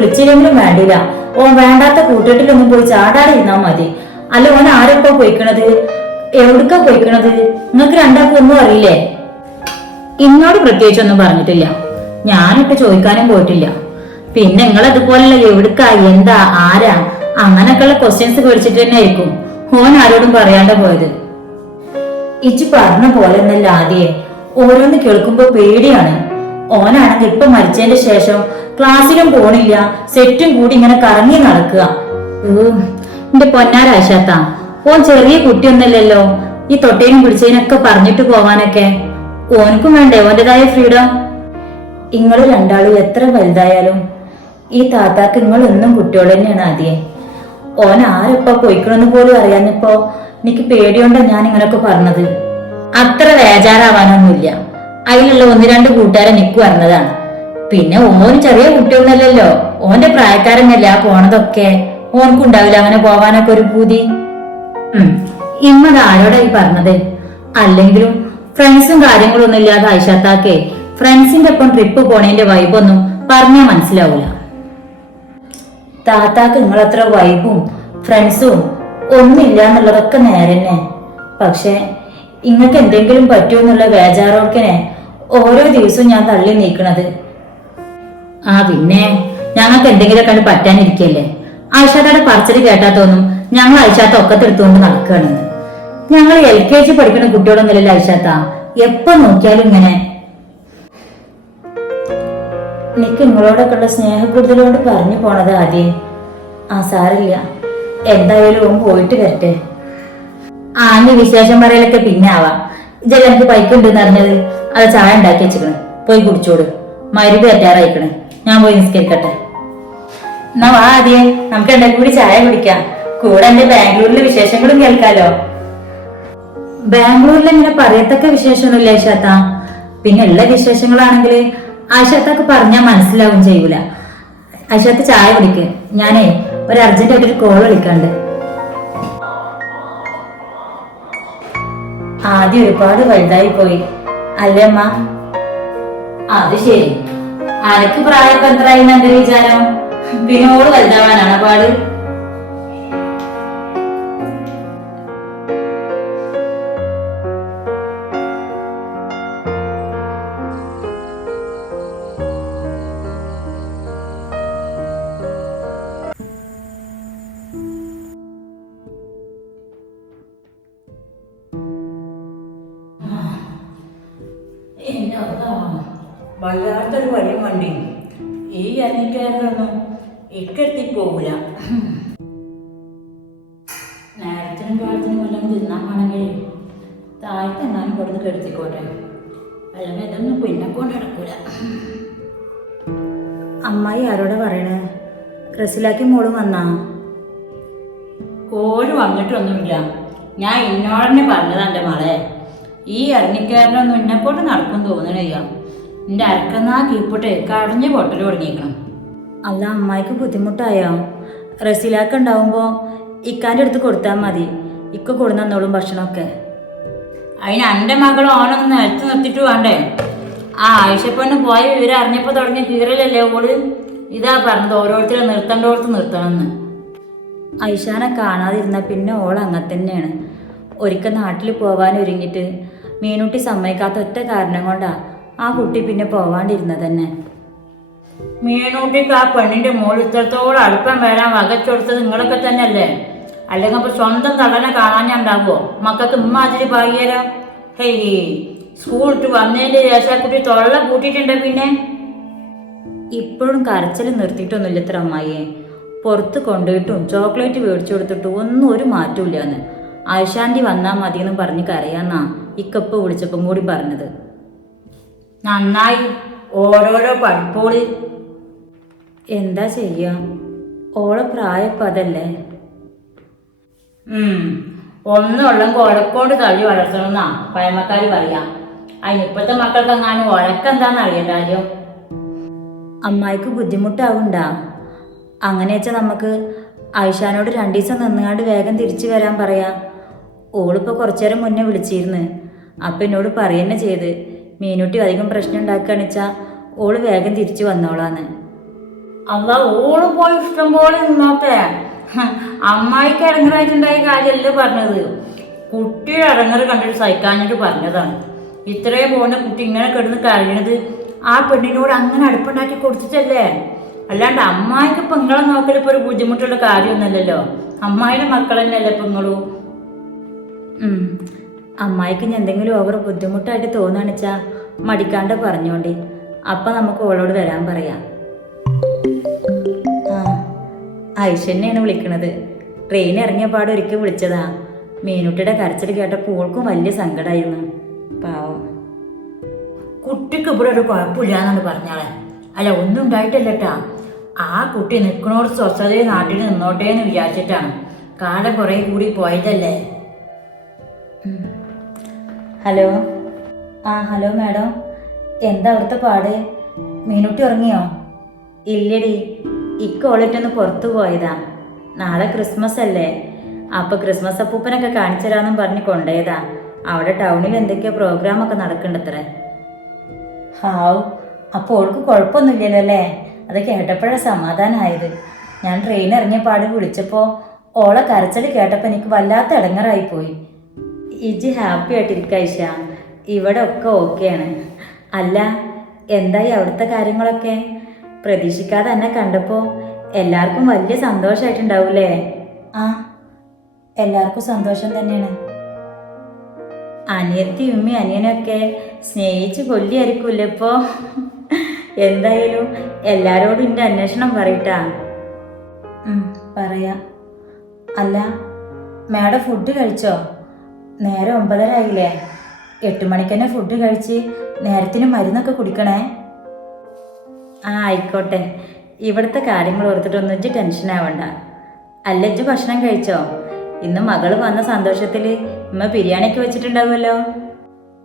വിളിച്ചില്ലെങ്കിലും വേണ്ടില്ല ഓൻ വേണ്ടാത്ത കൂട്ടത്തിലൊന്നും പോയി ചാടാതെ ഇരുന്നാ മതി. അല്ല ഓൻ ആരൊക്കെ പോയിക്കണത്? എവിടുക്ക പോയിക്കണത്? നിങ്ങൾക്ക് രണ്ടാൾക്കും ഒന്നും അറിയില്ലേ? ഇന്നോട് പ്രത്യേകിച്ചൊന്നും പറഞ്ഞിട്ടില്ല. ഞാനിട്ട് ചോദിക്കാനും പോയിട്ടില്ല. പിന്നെ നിങ്ങൾ അതുപോലുള്ള എവിടുക്ക എന്താ ആരാ അങ്ങനൊക്കെയുള്ള ക്വസ്റ്റ്യൻസ് പേടിച്ചിട്ട് തന്നെ ആയിരിക്കും ഓൻ ആരോടും പറയാണ്ട പോയത്. ഇച്ചു പറഞ്ഞ പോലെ എന്നല്ല ആദ്യേ. ഓരോന്ന് കേൾക്കുമ്പോ പേടിയാണ്. ഓനാണെങ്കിൽ ഇപ്പൊ മരിച്ചതിന്റെ ശേഷം ക്ലാസ്സിലും പോണില്ല. സെറ്റും കൂടി ഇങ്ങനെ കറങ്ങി നടക്കുക. എന്റെ പൊന്നാരാശാത്ത ഓൻ ചെറിയ കുട്ടിയൊന്നല്ലല്ലോ. ഈ തൊട്ടേനും പിടിച്ചതിനൊക്കെ പറഞ്ഞിട്ട് പോവാനൊക്കെ. ഓനക്കും വേണ്ടേ ഓന്റേതായ ഫ്രീഡം? നിങ്ങൾ രണ്ടാളും എത്ര വലുതായാലും ഈ താത്താക്ക് നിങ്ങൾ എന്നും കുട്ടികൾ തന്നെയാണ് ആദ്യം. ഓൻ ആരെപ്പോ പോയിക്കണമെന്ന് പോലും അറിയാന്നിപ്പോ എനിക്ക് പേടിയോണ്ടാ ഞാൻ ഇങ്ങനൊക്കെ പറഞ്ഞത്. അത്ര വേജാറാവാനൊന്നുമില്ല. അതിലുള്ള ഒന്ന് രണ്ട് കൂട്ടുകാരെ നിക്ക് പറഞ്ഞതാണ്. പിന്നെ ഓന് ചെറിയ കുട്ടിയൊന്നല്ലല്ലോ. ഓന്റെ പ്രായക്കാരനല്ല ആ പോണതൊക്കെ. ഓനക്കുണ്ടാവില്ല അങ്ങനെ പോവാനൊക്കെ ഒരു പൂതി. ഇമ്മത് ആരോടായി പറഞ്ഞത്? അല്ലെങ്കിലും ഫ്രണ്ട്സും കാര്യങ്ങളും ഒന്നും ഇല്ലാതെ ഐഷാത്താക്കേ ഫ്രണ്ട്സിന്റെ ഒപ്പം ട്രിപ്പ് പോണേന്റെ വൈബൊന്നും പറഞ്ഞാൽ മനസ്സിലാവൂല. താത്താക്ക് നിങ്ങളത്ര വൈബും ഫ്രണ്ട്സും ഒന്നുമില്ല എന്നുള്ളതൊക്കെ നേരെന്നെ. പക്ഷെ ഇങ്ങക്ക് എന്തെങ്കിലും പറ്റുമെന്നുള്ള എന്നുള്ള വേജാറോർക്കനെ ഓരോ ദിവസവും ഞാൻ തള്ളി നീക്കണത്. ആ പിന്നെ ഞങ്ങൾക്ക് എന്തെങ്കിലും കണ്ട് പറ്റാനിരിക്കല്ലേ? ആയിഷാത്തയുടെ പറച്ചിൽ കേട്ടാ തോന്നും ഞങ്ങൾ ആയിഷാത്ത ഒക്കത്തെടുത്തുകൊണ്ട് നടക്കുകയാണെന്ന് ഞങ്ങൾ എൽ കെ ജി പഠിക്കുന്ന കുട്ടികളൊന്നുമില്ലല്ലോ ആയിഷാത്ത എപ്പോ നോക്കിയാലും ഇങ്ങനെ? എനിക്ക് നിങ്ങളോടൊക്കെ ഉള്ള സ്നേഹക്കൂടുതലോട് പറഞ്ഞു പോണത് ആദ്യം. ആ സാറില്ല എന്തായാലും പോയിട്ട് വരട്ടെ. ആ വിശേഷം പറയലൊക്കെ പിന്നെ ആവാം. ഇതെല്ലാം എനിക്ക് പൈക്കുണ്ടെന്ന് അറിഞ്ഞത്? അത് ചായ ഉണ്ടാക്കി വെച്ചിക്കണ് പോയി കുടിച്ചോട്. മരുന്ന് കറ്റാറായിക്കണ് ഞാൻ പോയി നിസ്കരിക്കട്ടെ. എന്നാ വാ ആദ്യം നമുക്ക് എന്റെ കൂടി ചായ കുടിക്കാം. കൂടെ എന്റെ ബാംഗ്ലൂരിലെ വിശേഷങ്ങളും കേൾക്കാലോ. ബാംഗ്ലൂരിൽ ഇങ്ങനെ പറയത്തക്ക വിശേഷമൊന്നുമില്ല ആയിഷാത്ത. പിന്നെ ഉള്ള വിശേഷങ്ങളാണെങ്കിൽ ആയിഷാത്താക്ക് പറഞ്ഞാൽ മനസ്സിലാവും ചെയ്യൂല. ആയിഷാത്ത ചായ കുടിക്ക്. ഞാനേ ഒരു അർജന്റ് ആയിട്ട് ഒരു കോൾ വിളിക്കാണ്ട്. ആദ്യം ഒരുപാട് വലുതായി പോയി. അല്ലേ അമ്മ? അത് ശരി. അനക്ക് പ്രായമൊക്കെ എത്രയായി എന്റെ വിചാരം? പിന്നെ ഓൾ വലുതാവാനാണ് പാട്? വല്ലാത്തൊരു വഴി വണ്ടി. ഈ അനിക്കാരനൊന്നും ഇക്കെത്തി പോകില്ല നേരത്തിനും കാലത്തിനും എല്ലാം തിന്നാൻ വേണമെങ്കിൽ താഴത്തെ എന്നാലും കൊടുത്ത് കെടുത്തിക്കോട്ടെ. അല്ലെങ്കിൽ ഇതൊന്നും പിന്നെ കൊണ്ട് നടക്കൂല. അമ്മായി ആരോടെ പറയണേ? റസിലാക്കി മോളും വന്നാ? ഓര് വന്നിട്ടൊന്നുമില്ല. ഞാൻ ഇന്നോടന്നെ പറഞ്ഞതാ എന്റെ മകളെ. ഈ ഇറങ്ങിക്കാരനൊന്നും ഇന്നെക്കോട്ട് നടക്കും തോന്നണില്ല. എന്റെ അരക്കന്നാ കീപ്പോട്ടെ കടഞ്ഞ് പൊട്ടൽ തുടങ്ങിയേക്കണം. അല്ല അമ്മായിക്ക് ബുദ്ധിമുട്ടായോ? റസീലാക്ക് ഉണ്ടാവുമ്പോൾ ഇക്കാന്റെ അടുത്ത് കൊടുത്താൽ മതി. ഇക്ക കൊടുന്നോളും ഭക്ഷണമൊക്കെ. അതിന് എന്റെ മകൾ ഓണൊന്ന് നിലത്ത് നിർത്തിയിട്ട് വേണ്ടേ? ആ ആയിഷപ്പെണ്ണ് പോയ വിവരം അറിഞ്ഞപ്പോൾ തുടങ്ങിയ കീറലല്ലേ ഓൾ? ഇതാ പറഞ്ഞത് ഓരോരുത്തരും നിർത്തേണ്ടോടത്ത് നിർത്തണമെന്ന് ഐഷാനെ കാണാതിരുന്ന പിന്നെ ഓൾ അങ്ങനെ തന്നെയാണ്. ഒരിക്കൽ നാട്ടിൽ പോവാൻ ഒരുങ്ങിയിട്ട് മീനുട്ടി സമ്മതിക്കാത്ത ഒറ്റ കാരണം കൊണ്ടാ ആ കുട്ടി പിന്നെ പോവാണ്ടിരുന്നത് തന്നെ മീനൂട്ടിക്ക് ആ പെണ്ണിന്റെ മോളിൽ ഇത്രത്തോളം അടുപ്പം വരാൻ വകച്ചെടുത്തത് നിങ്ങളൊക്കെ തന്നെയല്ലേ? അല്ലെങ്കിൽ അപ്പൊ സ്വന്തം തള്ളനെ കാണാൻ ഞാൻ ഉണ്ടാക്കുവോ മക്കൾക്ക് ഇമ്മാതിരി ഭാഗ്യരാ ഹേയ് സ്കൂൾ ഇട്ട് വന്നതിന്റെ ശേഷം കുട്ടി തൊള്ള കൂട്ടിയിട്ടുണ്ട് പിന്നെ? ഇപ്പോഴും കരച്ചിൽ നിർത്തിയിട്ടൊന്നുമില്ല ഇത്ര അമ്മായിയെ. പുറത്ത് കൊണ്ടുപോയിട്ടും ചോക്ലേറ്റ് മേടിച്ചു കൊടുത്തിട്ടും ഒന്നും ഒരു മാറ്റമില്ല എന്ന് ആശാന്തി വന്നാൽ മതിയെന്ന് പറഞ്ഞ് കരയാന്നാ ഇക്കപ്പ് വിളിച്ചപ്പം കൂടി പറഞ്ഞത്. നന്നായി ഓരോരോ പഠിപ്പോൾ. എന്താ ചെയ്യാ? ഓളെ പ്രായപ്പതല്ലേ ഉം. ഒന്നുള്ളെങ്കിൽ ഒഴക്കോട് തള്ളി വളർത്തണമെന്നാ പഴമക്കാർ പറയാം. അതിനിപ്പോഴത്തെ മക്കൾക്ക് എങ്ങാനും ഒഴക്കെന്താന്ന് അറിയണ്ടാലും അമ്മായിക്ക് ബുദ്ധിമുട്ടാവുണ്ടാ? അങ്ങനെ വെച്ചാൽ നമുക്ക് ആയിഷാനോട് രണ്ടു ദിവസം നിന്നുകൊണ്ട് വേഗം തിരിച്ചു വരാൻ പറയാം. ഓളിപ്പോൾ കുറച്ചു നേരം മുന്നേ വിളിച്ചിരുന്ന്. അപ്പം എന്നോട് പറയുന്നെ ചെയ്ത്. മീനുട്ടി അധികം പ്രശ്നം ഉണ്ടാക്കുകയാണെന്ന് വെച്ചാൽ ഓൾ വേഗം തിരിച്ചു വന്നോളാന്ന്. അല്ല ഓൾ പോയി ഇഷ്ടം പോലെ നിന്നോട്ടെ അമ്മായിക്ക് ഇടങ്ങറായിട്ടുണ്ടായ കാര്യമല്ല പറഞ്ഞത്. കുട്ടിയുടെ ഇടങ്ങറ് കണ്ടിട്ട് സഹിക്കാഞ്ഞിട്ട് പറഞ്ഞതാണ്. ഇത്രയും പോകുന്ന കുട്ടി ഇങ്ങനെ കിടന്ന് കഴിയണത് ആ പെണ്ണിനോട് അങ്ങനെ അടുപ്പുണ്ടാക്കി കൊടുത്തിട്ടല്ലേ? അല്ലാണ്ട് അമ്മായിക്ക് പെങ്ങളെ നിങ്ങളെ നോക്കൽ ഇപ്പൊ ഒരു ബുദ്ധിമുട്ടുള്ള കാര്യമൊന്നുമല്ലല്ലോ. അമ്മായിയുടെ മക്കൾ തന്നെയല്ലേ ഇപ്പൊ. അമ്മായിക്ക് ഞാൻ എന്തെങ്കിലും ഓവർ ബുദ്ധിമുട്ടായിട്ട് തോന്നുകയാണെച്ചാ മടിക്കാണ്ട് പറഞ്ഞോണ്ടി. അപ്പൊ നമുക്ക് ഓളോട് വരാൻ പറയാം. ആ വിളിക്കണത്. ട്രെയിൻ ഇറങ്ങിയ പാട് ഒരിക്കൽ വിളിച്ചതാ. മീനുട്ടിയുടെ കരച്ചിൽ കേട്ടപ്പോൾ ഓൾക്കും വലിയ സങ്കടമായിരുന്നു പാവം. കുട്ടിക്ക് ഇവിടെ ഒരു കുഴപ്പമില്ലാന്നാണ് പറഞ്ഞാളെ. അല്ല ഒന്നും ഉണ്ടായിട്ടില്ലട്ടാ. ആ കുട്ടി നിൽക്കണോട് സ്വസ്ഥതയെ നാട്ടിൽ നിന്നോട്ടേന്ന് വിചാരിച്ചിട്ടാണ്. കാട കുറെ കൂടി പോയതല്ലേ? ഹലോ? ആ ഹലോ മാഡം. എന്താ അവിടുത്തെ പാട്? മീനുട്ടി ഉറങ്ങിയോ? ഇല്ലടി. ഇക്കോളിട്ടൊന്ന് പുറത്തു പോയതാ. നാളെ ക്രിസ്മസ് അല്ലേ? അപ്പൊ ക്രിസ്മസ് അപ്പൂപ്പനൊക്കെ കാണിച്ചു തരാമെന്നും പറഞ്ഞ് കൊണ്ടുപോയതാ അവിടെ ടൗണിൽ എന്തൊക്കെയോ പ്രോഗ്രാമൊക്കെ നടക്കണ്ടത്രേ ഹാവ്. അപ്പോൾ ഓൾക്ക് കുഴപ്പമൊന്നുമില്ലല്ലോ അല്ലേ? അത് കേട്ടപ്പോഴാണ് സമാധാനമായത് ഞാൻ ട്രെയിൻ ഇറങ്ങിയ പാട് വിളിച്ചപ്പോൾ ഓളെ കരച്ചൽ കേട്ടപ്പോൾ എനിക്ക് വല്ലാത്ത ഇടങ്ങറായി പോയി. ഇജ് ഹാപ്പി ആയിട്ടിരിക്ക ഇഷ ഇവിടെ ഒക്കെ ഓക്കെയാണ്. അല്ല എന്തായി അവിടുത്തെ കാര്യങ്ങളൊക്കെ? പ്രതീക്ഷിക്കാതെ തന്നെ കണ്ടപ്പോൾ എല്ലാവർക്കും വലിയ സന്തോഷമായിട്ടുണ്ടാവൂലേ ആ എല്ലാവർക്കും സന്തോഷം തന്നെയാണ്. അനിയത്തി ഉമ്മി അനിയനൊക്കെ സ്നേഹിച്ച് കൊല്ലിയായിരിക്കൂല്ലേ ഇപ്പോ? എന്തായാലും എല്ലാരോടും എന്റെ അന്വേഷണം പറയട്ടാ. പറയാ. അല്ല മേഡം ഫുഡ് കഴിച്ചോ? നേരെ ഒമ്പതര ആയില്ലേ എട്ട് മണിക്ക് തന്നെ ഫുഡ് കഴിച്ച് നേരത്തിന് മരുന്നൊക്കെ കുടിക്കണേ. ആ ആയിക്കോട്ടെ. ഇവിടുത്തെ കാര്യങ്ങൾ ഓർത്തിട്ടൊന്നും ഇജ്ജ് ടെൻഷൻ ആവണ്ട. അല്ല ഭക്ഷണം കഴിച്ചോ? ഇന്ന് മകൾ വന്ന സന്തോഷത്തിൽ ഉമ്മ ബിരിയാണിക്ക് വെച്ചിട്ടുണ്ടാവുമല്ലോ?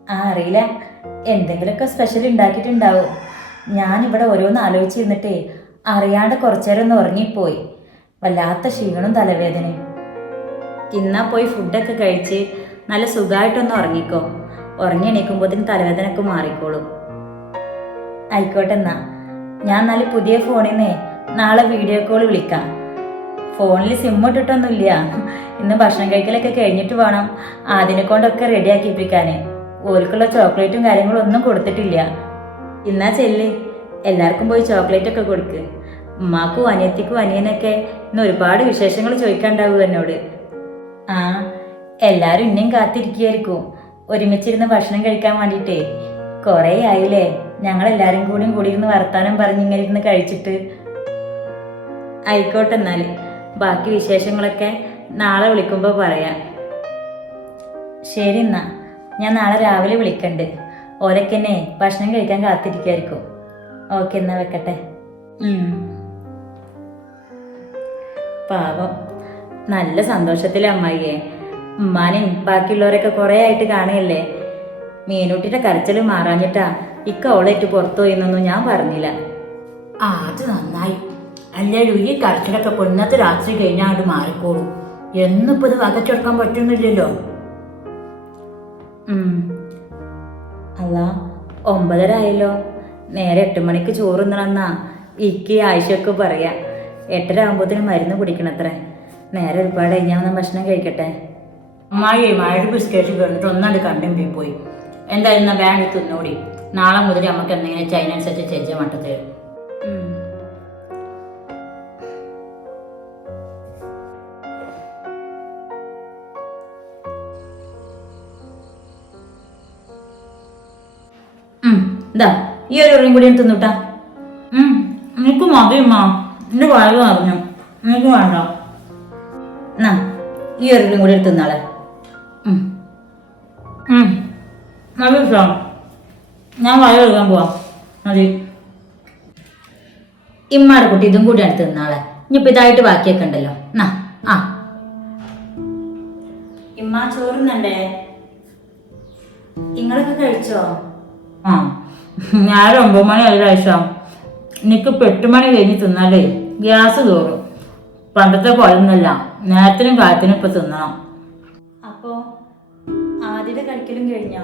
ആ അറിയില്ല. എന്തെങ്കിലുമൊക്കെ സ്പെഷ്യൽ ഉണ്ടാക്കിയിട്ടുണ്ടാവും. ഞാനിവിടെ ഓരോന്ന് ആലോചിച്ചിരുന്നിട്ടേ അറിയാണ്ട് കുറച്ചേരം ഒന്ന് ഉറങ്ങിപ്പോയി. വല്ലാത്ത ക്ഷീണവും തലവേദനയും. ഇന്നാ പോയി ഫുഡൊക്കെ കഴിച്ച് നല്ല സുഖമായിട്ടൊന്ന് ഉറങ്ങിക്കോ. ഉറങ്ങി എണീക്കുമ്പോഴത്തേന് തലവേദനയൊക്കെ മാറിക്കോളും. ആയിക്കോട്ടെ എന്നാ ഞാൻ നല്ല പുതിയ ഫോണിൽ നിന്നേ നാളെ വീഡിയോ കോൾ വിളിക്കാം. ഫോണിൽ സിം ഇട്ടിട്ടൊന്നുമില്ല. ഇന്ന് ഭക്ഷണം കഴിക്കലൊക്കെ കഴിഞ്ഞിട്ട് വേണം അതിനെ കൊണ്ടൊക്കെ റെഡിയാക്കിപ്പിക്കാൻ ഓർക്കുള്ള ചോക്ലേറ്റും കാര്യങ്ങളും ഒന്നും കൊടുത്തിട്ടില്ല. ഇന്നാ ചെല്ലേ. എല്ലാവർക്കും പോയി ചോക്ലേറ്റ് ഒക്കെ കൊടുക്ക്. ഉമ്മാക്കും അനിയത്തിക്കും അനിയനൊക്കെ ഇന്ന് ഒരുപാട് വിശേഷങ്ങൾ ചോദിക്കാണ്ടാവും എന്നോട്. ആ എല്ലാരും ഇന്നേം കാത്തിരിക്കുകയായിരിക്കും. ഒരുമിച്ചിരുന്ന് ഭക്ഷണം കഴിക്കാൻ വേണ്ടിട്ടേ കുറേ ആയില്ലേ? ഞങ്ങൾ എല്ലാരും കൂടിയും കൂടി ഇരുന്ന് വർത്താനം പറഞ്ഞ് ഇങ്ങനെ ഇരുന്ന് കഴിച്ചിട്ട്. ആയിക്കോട്ടെ എന്നാൽ. ബാക്കി വിശേഷങ്ങളൊക്കെ നാളെ വിളിക്കുമ്പോൾ പറയാം. ശരി എന്നാ ഞാൻ നാളെ രാവിലെ വിളിക്കണ്ട്. ഓലക്കെന്നെ ഭക്ഷണം കഴിക്കാൻ കാത്തിരിക്കുമായിരിക്കും ഓക്കെ എന്നാ വെക്കട്ടെ. പാവം. നല്ല സന്തോഷത്തിലെ അമ്മായിയെ. ഉമ്മാനും ബാക്കിയുള്ളവരൊക്കെ കുറേ ആയിട്ട് കാണുകയല്ലേ? മീനൂട്ടിയുടെ കരച്ചിൽ മാറാഞ്ഞിട്ടാ ഇക്ക അവളേറ്റ് പുറത്തു പോയിന്നൊന്നും ഞാൻ പറഞ്ഞില്ല. ആ അത് നന്നായി. അല്ലേലും ഈ കരച്ചിലൊക്കെ പൊന്നത്തെ രാത്രി കഴിഞ്ഞാൽ അത് മാറിക്കോളും. എന്നിപ്പോ ഇത് വകച്ചെടുക്കാൻ പറ്റുന്നില്ലല്ലോ. ഉം. അല്ല ഒമ്പതര ആയല്ലോ. നേരെ എട്ട് മണിക്ക് ചോറുന്നണമെന്നാ ഇക്ക് ആഴ്ചയൊക്കെ പറയാ. എട്ടര ആകുമ്പോഴത്തേനും മരുന്ന് കുടിക്കണത്രേ. നേരെ ഒരുപാട് കഴിഞ്ഞാൽ ഭക്ഷണം കഴിക്കട്ടെ. അമ്മായി മഴയുടെ ബിസ്ക്കറ്റ് കണ്ടിട്ട് ഒന്നാണ്ട് കണ്ടുമ്പി പോയി. എന്തായാലും എന്നാ ബാങ്ക് തിന്നോടി? നാളെ മുതൽ നമുക്ക് എന്തെങ്കിലും ചൈനനുസരിച്ച് ചെജ്ജ മട്ടത്ത് തരും. ഉം. ഉം, ഇതാ ഈ ഒരു ഉറിയും കൂടി തിന്നുട്ടാ. എനിക്ക് മതിയമ്മ എന്റെ വയറ് പറഞ്ഞു എനിക്ക് വേണ്ട. ഈ ഒരു കൂടി തിന്നാളേ. നല്ല ഇഷ്ടം ഞാൻ വയറ് കഴുകാൻ പോവാം. മതി. ഇമ്മാടെ കുട്ടി ഇതും കൂടി അടുത്ത് തിന്നാളെ ഇനിയിപ്പോ ഇതായിട്ട് ബാക്കിയൊക്കെ ഉണ്ടല്ലോ. എന്നാ ആ. ഇമ്മ ചോറുന്നണ്ടേ നിങ്ങളൊക്കെ കഴിച്ചോ? ആ. ഞാൻ ഒമ്പത് മണി അല്ല ഇഷ്ടം എനിക്ക് എട്ട് മണി കഴിഞ്ഞ് തിന്നാലേ ഗ്യാസ് തോറും പണ്ടത്തെ കൊല്ലൊന്നല്ല നേരത്തിനും കാലത്തിനും ഇപ്പൊ തിന്നണം. അപ്പോ ആദ്യത്തെ കഴിക്കലും കഴിഞ്ഞോ.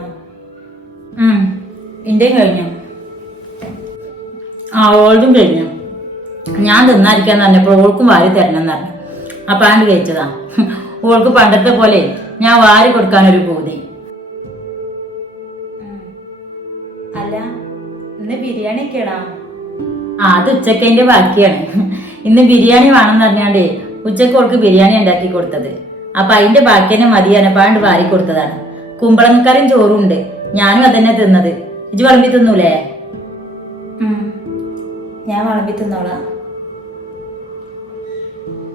ഇന്റെയും കഴിഞ്ഞു. ആ ഓൾഡും കഴിഞ്ഞു. ഞാൻ തിന്നായിരിക്കാന്ന് പറഞ്ഞപ്പോൾ ഓൾക്കും വാരി തരണം എന്ന് പറഞ്ഞു. അപ്പൊ ആണ്ട് കഴിച്ചതാ. ഓൾക്ക് പണ്ടത്തെ പോലെ ഞാൻ വാരി കൊടുക്കാൻ കൊടുക്കാനൊരു പൂതി. അല്ല ഇന്ന് ബിരിയാണി ഒക്കെയാണോ ആ അത് ഉച്ചക്കതിന്റെ ബാക്കിയാണ്. ഇന്ന് ബിരിയാണി വേണമെന്ന് പറഞ്ഞാണ്ട് ഉച്ചയ്ക്ക് ഓൾക്ക് ബിരിയാണി ഉണ്ടാക്കി കൊടുത്തത്. അപ്പൊ അതിന്റെ ബാക്കി തന്നെ മതി അനപ്പാണ്ട് വാരി കൊടുത്തതാണ്. കുമ്പളങ്ങക്കറിയും ചോറും ഉണ്ട് ഞാനും അതന്നെ തിന്നത്. ഇജ് വിളമ്പി തിന്നൂലേ? ഞാൻ വിളമ്പി തിന്നോളാം.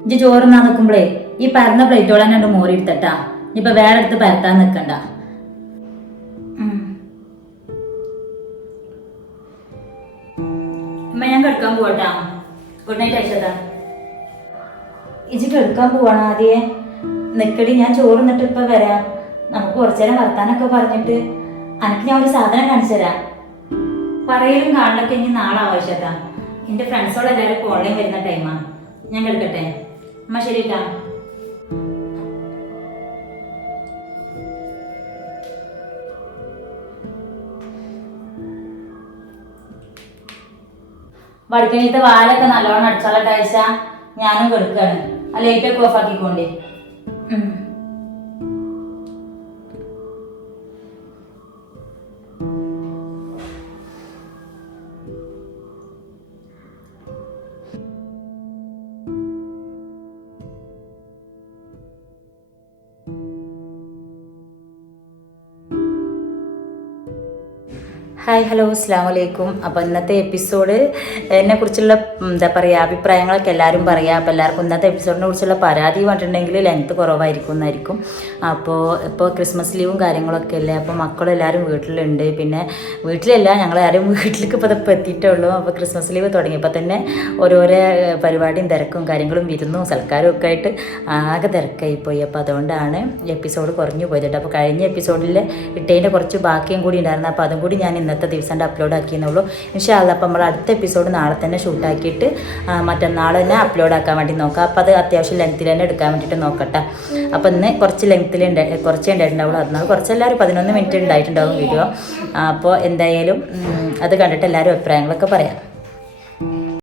ഇജ് ചോറുന്നാ നിൽക്കുമ്പോഴേ ഈ പരന്ന പ്ലേറ്റോളം രണ്ട് മോറി എടുത്തട്ടാ. ഇപ്പൊ വേറെ അടുത്ത് പരത്താൻ നിൽക്കണ്ട അമ്മ ഞാൻ കിടക്കാൻ പോട്ടാ ഗുഡ് നൈറ്റ് അയച്ചതാ ഇജ് എടുക്കാൻ പോവാണ് ആദ്യേ? നിക്കടി ഞാൻ ചോറ് നിന്നിട്ട് ഇപ്പൊ വരാം. നമുക്ക് കുറച്ചു നേരം വർത്താനൊക്കെ പറഞ്ഞിട്ട് അനക്ക് ഞാൻ ഒരു സാധനം കാണിച്ചു തരാം. പറയലും കാണലൊക്കെ ഇനി നാളെ ആവശ്യത്താ. എന്റെ ഫ്രണ്ട്സോട് എല്ലാവരും ഓൺലൈൻ വരുന്ന ടൈമാ ഞാൻ കിടക്കട്ടെ. അമ്മ ശരിട്ടാ. വടക്കണീത്തെ വാലൊക്കെ നല്ലോണം അടിച്ചാല ഞാനും കെടുക്കാണ്. ആ ലൈറ്റൊക്കെ ഓഫ് Evet. ഹായ് ഹലോ അസ്സാം വലൈക്കും അപ്പോൾ ഇന്നത്തെ എപ്പിസോഡ് എന്നെക്കുറിച്ചുള്ള കുറിച്ചുള്ള എന്താ പറയുക അഭിപ്രായങ്ങളൊക്കെ എല്ലാവരും പറയാം. അപ്പോൾ എല്ലാവർക്കും ഇന്നത്തെ എപ്പിസോഡിനെ കുറിച്ചുള്ള പരാതി പറഞ്ഞിട്ടുണ്ടെങ്കിൽ ലെങ്ത് കുറവായിരിക്കും എന്നായിരിക്കും അപ്പോൾ ഇപ്പോൾ ക്രിസ്മസ് ലീവും കാര്യങ്ങളൊക്കെ അല്ലേ? അപ്പോൾ മക്കളെല്ലാവരും വീട്ടിലുണ്ട്. പിന്നെ വീട്ടിലല്ല ഞങ്ങളാരും വീട്ടിലേക്ക് ഇപ്പോൾ ഇപ്പോൾ എത്തിയിട്ടേ ഉള്ളൂ അപ്പോൾ ക്രിസ്മസ് ലീവ് തുടങ്ങിയപ്പോൾ തന്നെ ഓരോരോ പരിപാടിയും തിരക്കും കാര്യങ്ങളും വിരുന്നും സൽക്കാരും ഒക്കെ ആയിട്ട് ആകെ തിരക്കായി പോയി അപ്പോൾ അതുകൊണ്ടാണ് എപ്പിസോഡ് കുറഞ്ഞു പോയത് അപ്പോൾ കഴിഞ്ഞ എപ്പിസോഡിൽ ഇട്ടേന്റെ കുറച്ച് ബാക്കിയും കൂടി ഉണ്ടായിരുന്നു. അപ്പോൾ അതും കൂടി ഞാൻ ഇന്നത്തെ ദിവസം അപ്ലോഡ് ആക്കിയെന്നുള്ളൂ ഇൻഷാല്ല അപ്പോൾ നമ്മൾ അടുത്ത എപ്പിസോഡ് നാളെ തന്നെ ഷൂട്ടാക്കിയിട്ട് മറ്റന്നാൾ തന്നെ അപ്ലോഡ് ആക്കാൻ വേണ്ടി നോക്കാം. അപ്പോൾ അത് അത്യാവശ്യം ലെങ്ത്തിൽ തന്നെ എടുക്കാൻ വേണ്ടിയിട്ട് നോക്കട്ടെ. അപ്പോൾ ഇന്ന് കുറച്ച് ലെങ്ത്തിൽ കുറച്ചേ ഉണ്ടായിട്ടുണ്ടാവുള്ളൂ അതിനാൽ കുറച്ചെല്ലാവരും പതിനൊന്ന് മിനിറ്റ് ഉണ്ടായിട്ടുണ്ടാവും വീഡിയോ അപ്പോൾ എന്തായാലും അത് കണ്ടിട്ട് എല്ലാവരും അഭിപ്രായങ്ങളൊക്കെ പറയാം.